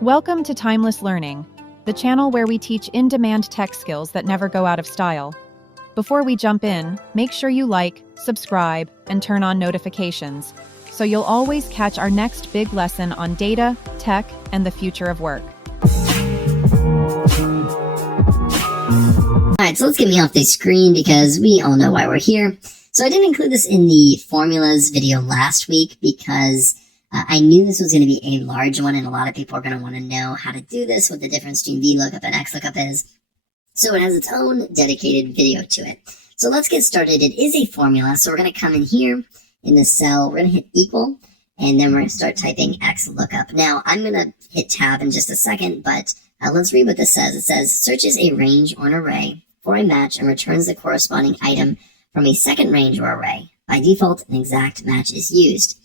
Welcome to Timeless Learning, the channel where we teach in-demand tech skills that never go out of style. Before we jump in, make sure you like, subscribe, and turn on notifications, so you'll always catch our next big lesson on data, tech, and the future of work. Alright, so let's get me off the screen because we all know why we're here. So I didn't include this in the formulas video last week because I knew this was going to be a large one and a lot of people are going to want to know how to do this, what the difference between VLOOKUP and XLOOKUP is. So it has its own dedicated video to it. So let's get started. It is a formula, so we're going to come in here in the cell, we're going to hit equal, and then we're going to start typing XLOOKUP. Now I'm going to hit tab in just a second, but let's read what this says. It says, searches a range or an array for a match and returns the corresponding item from a second range or array. By default, an exact match is used.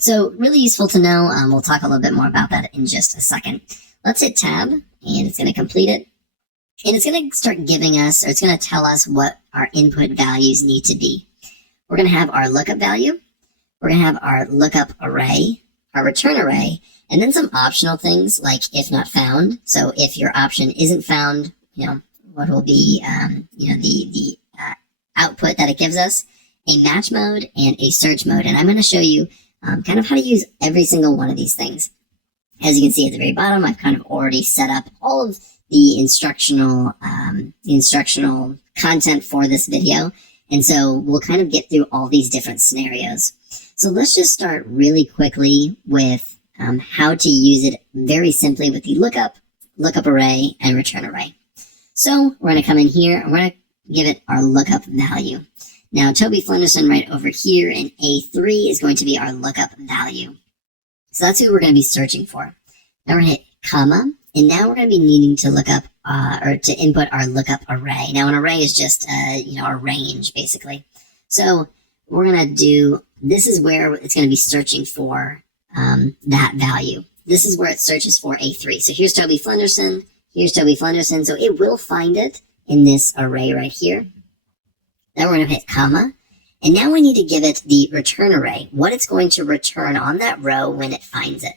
So really useful to know. We'll talk a little bit more about that in just a second. Let's hit tab, and it's going to complete it. And it's going to start giving us, or it's going to tell us what our input values need to be. We're going to have our lookup value. We're going to have our lookup array, our return array, and then some optional things like if not found. So if your option isn't found, what will be, the output that it gives us, a match mode, and a search mode. And I'm going to show you kind of how to use every single one of these things. As you can see at the very bottom, I've kind of already set up all of the instructional content for this video. And so we'll kind of get through all these different scenarios. So let's just start really quickly with how to use it very simply with the lookup array, and return array. So we're going to come in here and we're going to give it our lookup value. Now, Toby Flenderson right over here in A3 is going to be our lookup value. So that's who we're going to be searching for. Now we're going to hit comma, and now we're going to be needing to look up or to input our lookup array. Now, an array is just a range basically. So we're going to do, this is where it's going to be searching for that value. This is where it searches for A3. So here's Toby Flenderson. Here's Toby Flenderson. So it will find it in this array right here. Then we're going to hit comma. And now we need to give it the return array, what it's going to return on that row when it finds it.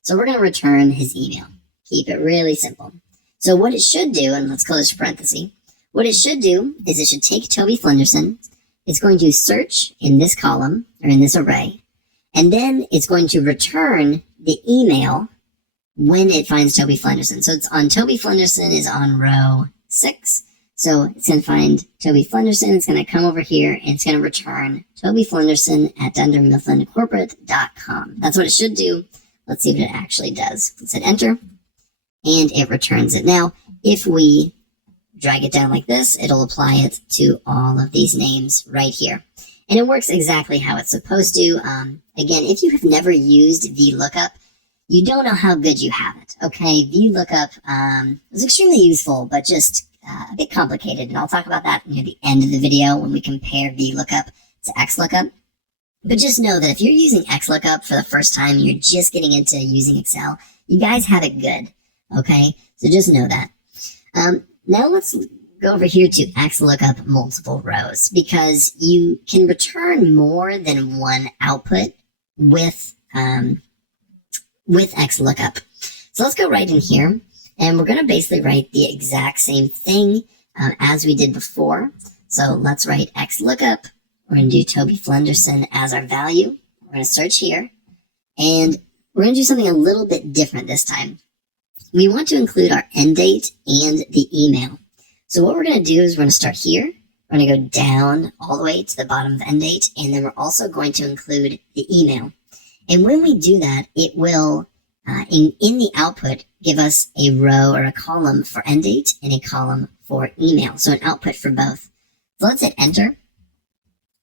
So we're going to return his email. Keep it really simple. So what it should do, and let's close parenthesis, what it should do is it should take Toby Flenderson. It's going to search in this column or in this array. And then it's going to return the email when it finds Toby Flenderson. So it's on Toby Flenderson is on row 6. So it's going to find Toby Flenderson. It's going to come over here and it's going to return Toby Flenderson at DunderMifflinCorporate.com. That's what it should do. Let's see what it actually does. Let's hit enter and it returns it. Now, if we drag it down like this, it'll apply it to all of these names right here. And it works exactly how it's supposed to. Again, if you have never used VLOOKUP, you don't know how good you have it. Okay, VLOOKUP is extremely useful, but just a bit complicated, and I'll talk about that near the end of the video when we compare VLOOKUP to XLOOKUP. But just know that if you're using XLOOKUP for the first time, you're just getting into using Excel, you guys have it good, okay? So just know that. Now let's go over here to XLOOKUP multiple rows, because you can return more than one output with XLOOKUP. So let's go right in here. And we're going to basically write the exact same thing as we did before. So let's write XLOOKUP. We're going to do Toby Flenderson as our value. We're going to search here. And we're going to do something a little bit different this time. We want to include our end date and the email. So what we're going to do is we're going to start here. We're going to go down all the way to the bottom of the end date. And then we're also going to include the email. And when we do that, it will, in the output, give us a row or a column for end date and a column for email. So an output for both. So let's hit enter.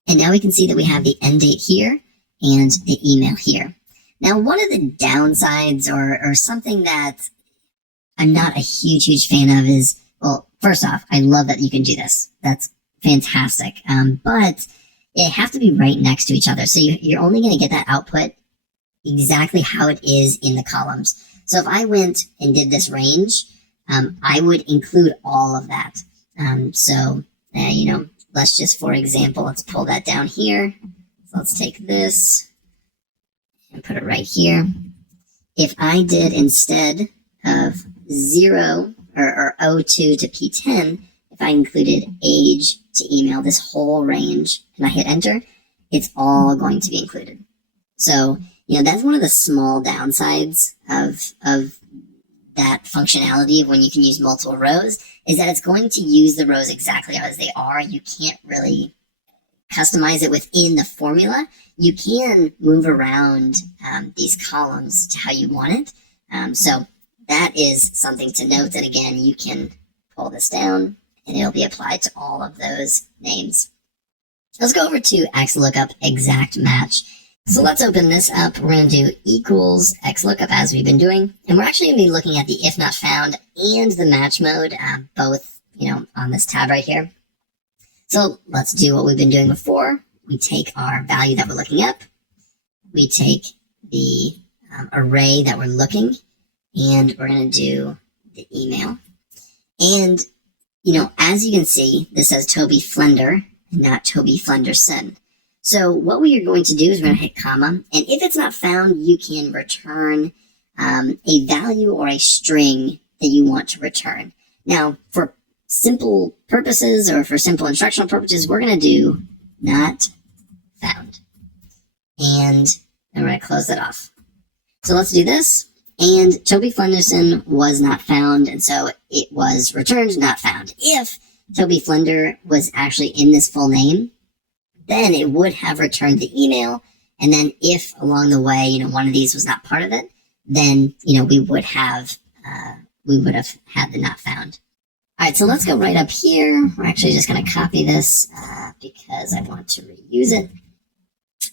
And now we can see that we have the end date here and the email here. Now, one of the downsides or something that I'm not a huge fan of is, well, first off, I love that you can do this. That's fantastic. But they have to be right next to each other. So you're only going to get that output exactly how it is in the columns. So if I went and did this range, I would include all of that. Let's just, for example, let's pull that down here. So let's take this and put it right here. if I did instead of 0 or O2 to P10, if I included age to email, this whole range, and I hit enter, it's all going to be included. So, that's one of the small downsides of that functionality of when you can use multiple rows, is that it's going to use the rows exactly as they are. You can't really customize it within the formula. You can move around these columns to how you want it. So that is something to note. And again, you can pull this down and it'll be applied to all of those names. Let's go over to XLOOKUP exact match. So let's open this up. We're going to do equals XLOOKUP as we've been doing. And we're actually going to be looking at the if not found and the match mode, both, on this tab right here. So let's do what we've been doing before. We take our value that we're looking up. We take the array that we're looking, and we're going to do the email. And, as you can see, this says Toby Flender, not Toby Flenderson. So what we are going to do is we're going to hit comma, and if it's not found, you can return a value or a string that you want to return. Now, for simple purposes or for simple instructional purposes, we're going to do not found. And then we're going to close that off. So let's do this. And Toby Flenderson was not found, and so it was returned not found. If Toby Flender was actually in this full name, then it would have returned the email. And then if along the way, one of these was not part of it, then, we would have had the not found. All right, so let's go right up here. We're actually just going to copy this because I want to reuse it.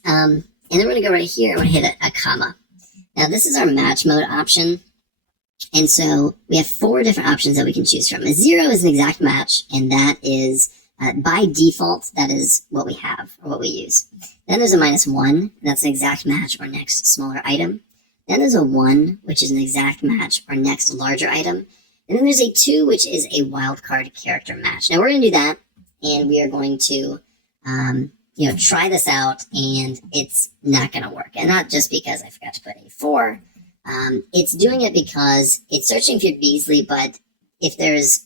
And then we're going to go right here and we're going to hit a comma. Now, this is our match mode option. And so we have 4 different options that we can choose from. A 0 is an exact match, and that is, by default, that is what we have or what we use. Then there's a -1, and that's an exact match or next smaller item. Then there's a 1, which is an exact match or next larger item. And then there's a 2, which is a wildcard character match. Now we're going to do that, and we are going to, try this out, and it's not going to work. And not just because I forgot to put a 4. It's doing it because it's searching for Beasley, but if there's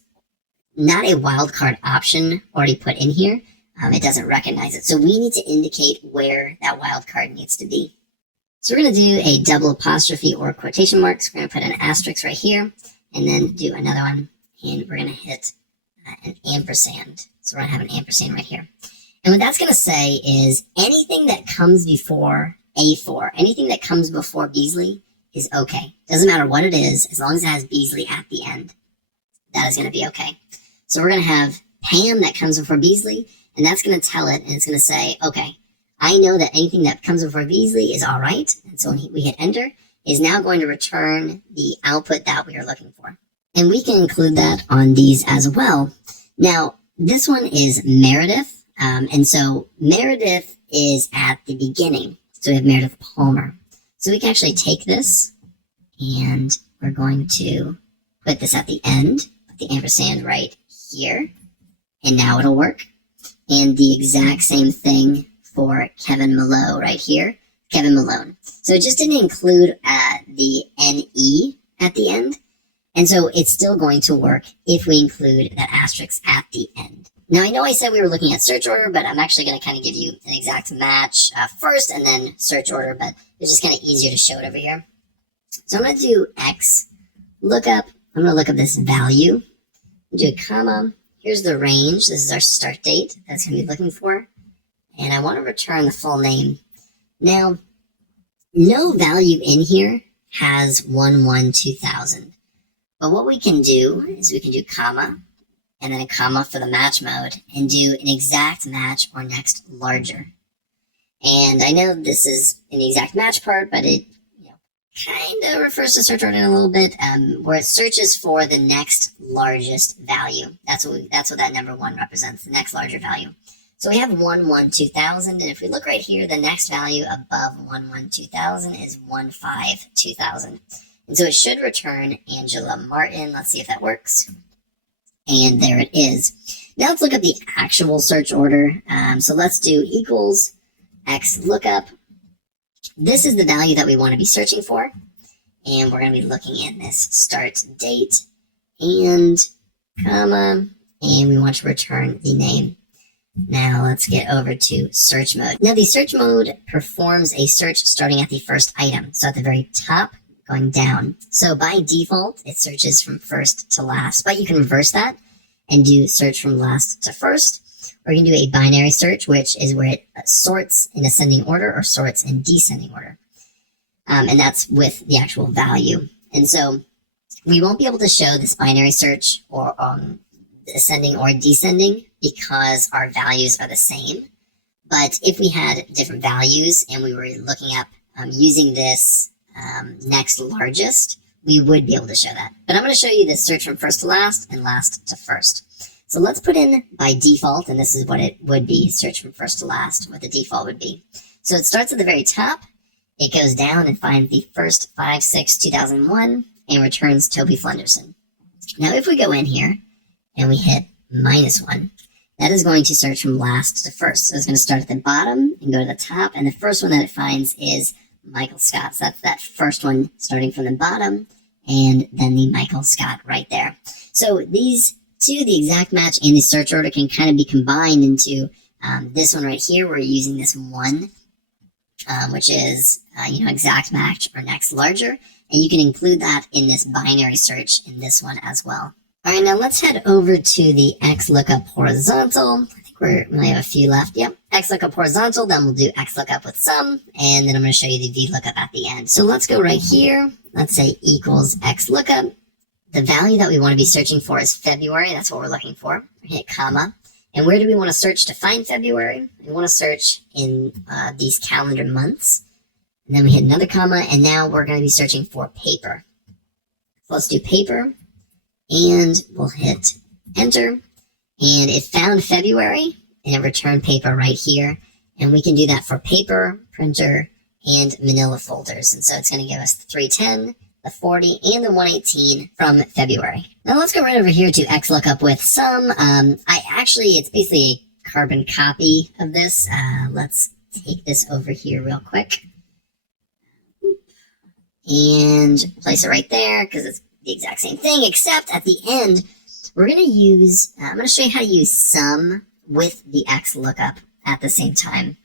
not a wildcard option already put in here, it doesn't recognize it. So we need to indicate where that wildcard needs to be. So we're going to do a double apostrophe or quotation marks. We're going to put an asterisk right here, and then do another one, and we're going to hit an ampersand. So we're going to have an ampersand right here. And what that's going to say is anything that comes before A4, anything that comes before Beasley is okay. Doesn't matter what it is, as long as it has Beasley at the end. That is going to be okay. So we're going to have Pam that comes before Beasley, and that's going to tell it, and it's going to say, okay, I know that anything that comes before Beasley is all right. And so when we hit enter, is now going to return the output that we are looking for. And we can include that on these as well. Now, this one is Meredith. And so Meredith is at the beginning. So we have Meredith Palmer. So we can actually take this, and we're going to put this at the end, put the ampersand right here, and now it'll work. And the exact same thing for Kevin Malone right here, Kevin Malone. So it just didn't include the NE at the end, and so it's still going to work if we include that asterisk at the end. Now, I know I said we were looking at search order, but I'm actually going to kind of give you an exact match first and then search order, but it's just kind of easier to show it over here. So I'm going to do XLOOKUP. I'm going to look up this value, do a comma. Here's the range. This is our start date. That's going to be looking for. And I want to return the full name. Now, no value in here has 1/1/2000. But what we can do is we can do comma, and then a comma for the match mode, and do an exact match or next larger. And I know this is an exact match part, but it kind of refers to search order in a little bit, where it searches for the next largest value. That's what that number 1 represents, the next larger value. So we have 1/1/2000, and if we look right here, the next value above 1/1/2000 is 1/5/2000. And so it should return Angela Martin. Let's see if that works. And there it is. Now let's look at the actual search order. So let's do equals XLOOKUP. This is the value that we want to be searching for. and we're going to be looking at this start date and comma, and we want to return the name. Now let's get over to search mode. Now the search mode performs a search starting at the first item, so at the very top going down. So by default it searches from first to last, but you can reverse that and do search from last to first, or you can do a binary search, which is where it sorts in ascending order or sorts in descending order, and that's with the actual value. And so we won't be able to show this binary search or ascending or descending because our values are the same. But if we had different values and we were looking up using this next largest, we would be able to show that. But I'm going to show you this search from first to last and last to first. So let's put in by default, and this is what it would be, search from first to last, what the default would be. So it starts at the very top, it goes down and finds the first 5/6/2001 and returns Toby Flenderson. Now if we go in here and we hit -1, that is going to search from last to first. So it's going to start at the bottom and go to the top, and the first one that it finds is Michael Scott. So that's that first one starting from the bottom, and then the Michael Scott right there. So these two, the exact match and the search order, can kind of be combined into this one right here. We're using this one, which is exact match or next larger, and you can include that in this binary search in this one as well. All right, now let's head over to the XLOOKUP horizontal. I think we only have a few left. Yep, XLOOKUP horizontal, then we'll do XLOOKUP with sum, and then I'm going to show you the VLOOKUP at the end. So let's go right here. Let's say equals XLOOKUP. The value that we want to be searching for is February. That's what we're looking for. Hit comma. And where do we want to search to find February? We want to search in these calendar months. And then we hit another comma, and now we're going to be searching for paper. So let's do paper. And we'll hit enter, and it found February and it returned paper right here. And we can do that for paper, printer, and manila folders. And so it's going to give us the 310, the 40, and the 118 from February. Now let's go right over here to XLOOKUP with sum. It's basically a carbon copy of this. Let's take this over here real quick and place it right there because it's the exact same thing, except at the end, we're going to use, I'm going to show you how to use sum with the XLOOKUP at the same time.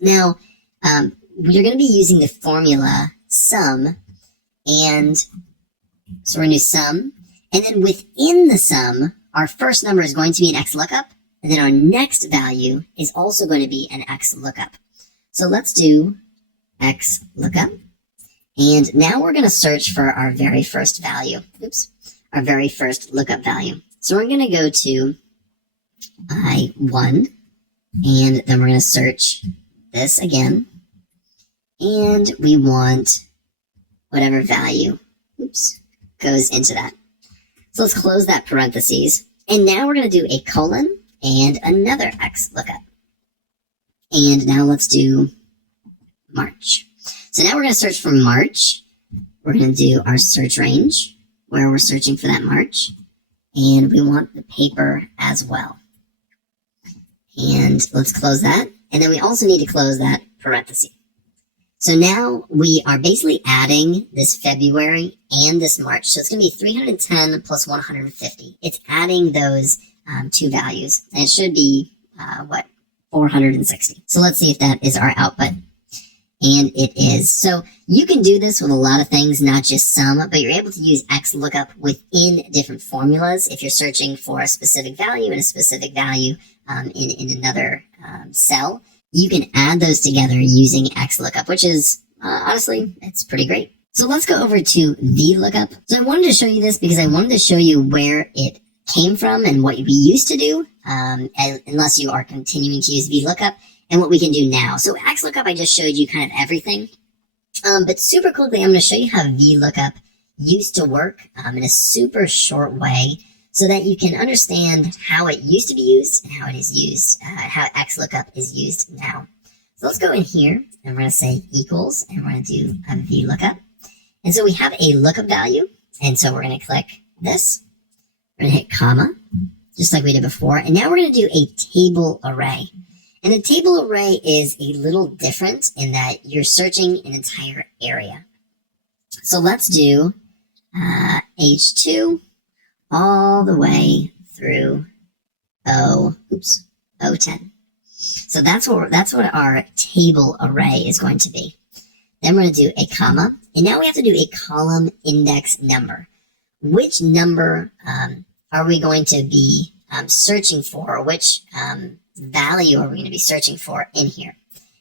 Now, you're going to be using the formula sum, and so we're going to do sum, and then within the sum, our first number is going to be an XLOOKUP, and then our next value is also going to be an XLOOKUP. So let's do XLOOKUP. And now we're going to search for our very first value. Our very first lookup value. So we're going to go to I1, and then we're going to search this again. And we want whatever value, goes into that. So let's close that parentheses. And now we're going to do a colon and another XLOOKUP. And now let's do March. So now we're going to search for March. We're going to do our search range where we're searching for that March. And we want the paper as well. And let's close that. And then we also need to close that parenthesis. So now we are basically adding this February and this March. So it's going to be 310 plus 150. It's adding those two values. And it should be, 460. So let's see if that is our output. And it is. So you can do this with a lot of things, not just sum, but you're able to use XLOOKUP within different formulas. If you're searching for a specific value and a specific value in another cell, you can add those together using XLOOKUP, which is, honestly, it's pretty great. So let's go over to VLOOKUP. So I wanted to show you this because I wanted to show you where it came from and what we used to do, unless you are continuing to use VLOOKUP. And what we can do now. So XLOOKUP, I just showed you kind of everything. But super quickly, I'm going to show you how VLOOKUP used to work in a super short way so that you can understand how it used to be used and how it is used, how XLOOKUP is used now. So let's go in here and we're going to say equals and we're going to do a VLOOKUP. And so we have a lookup value. And so we're going to click this. We're going to hit comma, just like we did before. And now we're going to do a table array. And a table array is a little different in that you're searching an entire area. So let's do H2 all the way through O10. So that's what our table array is going to be. Then we're going to do a comma, and now we have to do a column index number. Which number are we going to be searching for, or which value are we going to be searching for in here?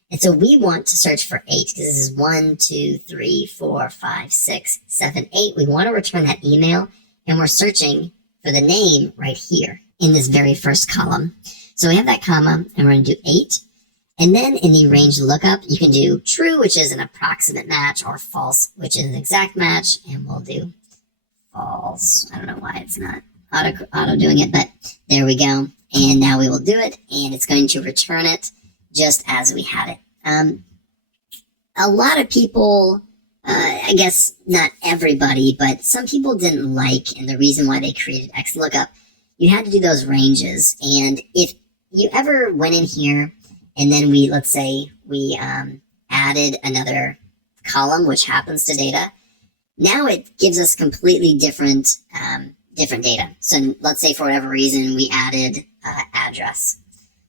And so we want to search for 8, because this is 1, 2, 3, 4, 5, 6, 7, 8. We want to return that email, and we're searching for the name right here in this very first column. So we have that comma, and we're going to do 8. And then in the range lookup, you can do true, which is an approximate match, or false, which is an exact match, and we'll do false. I don't know why it's not auto doing it, but there we go. And now we will do it, and it's going to return it just as we had it. A lot of people, I guess not everybody, but some people didn't like, and the reason why they created XLOOKUP, you had to do those ranges. And if you ever went in here and then let's say we added another column, which happens to data, now it gives us completely different data. So let's say for whatever reason we added address.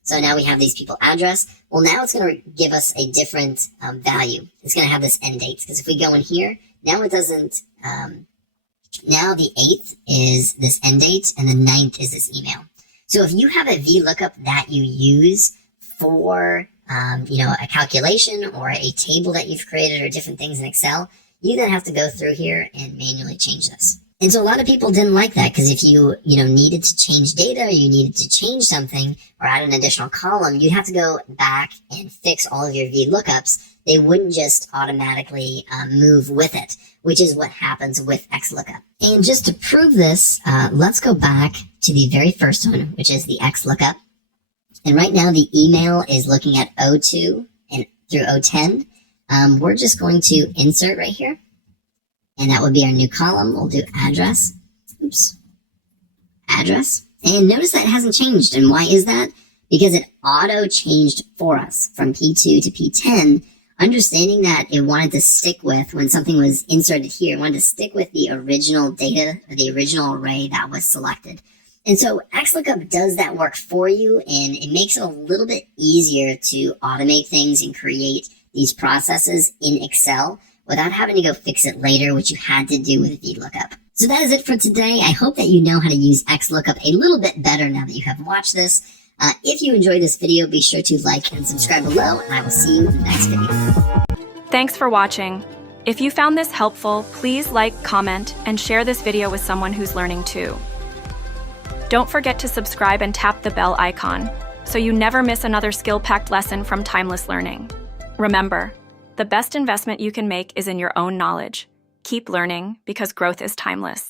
So now we have these people address. Well, now it's going to give us a different value. It's going to have this end date, because if we go in here, now it doesn't, now the 8th is this end date and the 9th is this email. So if you have a VLOOKUP that you use for, a calculation or a table that you've created or different things in Excel, you then have to go through here and manually change this. And so a lot of people didn't like that, because if you needed to change data, or you needed to change something or add an additional column, you'd have to go back and fix all of your VLOOKUPs. They wouldn't just automatically move with it, which is what happens with XLOOKUP. And just to prove this, let's go back to the very first one, which is the XLOOKUP. And right now the email is looking at O2 and through O10. We're just going to insert right here. And that would be our new column. We'll do address. Address. And notice that it hasn't changed. And why is that? Because it auto changed for us from P2 to P10, understanding that it wanted to stick with, when something was inserted here, it wanted to stick with the original data, or the original array that was selected. And so XLOOKUP does that work for you, and it makes it a little bit easier to automate things and create these processes in Excel without having to go fix it later, which you had to do with VLOOKUP. So that is it for today. I hope that you know how to use XLOOKUP a little bit better now that you have watched this. If you enjoyed this video, be sure to like and subscribe below, and I will see you in the next video. Thanks for watching. If you found this helpful, please like, comment, and share this video with someone who's learning too. Don't forget to subscribe and tap the bell icon so you never miss another skill-packed lesson from Timeless Learning. Remember, the best investment you can make is in your own knowledge. Keep learning, because growth is timeless.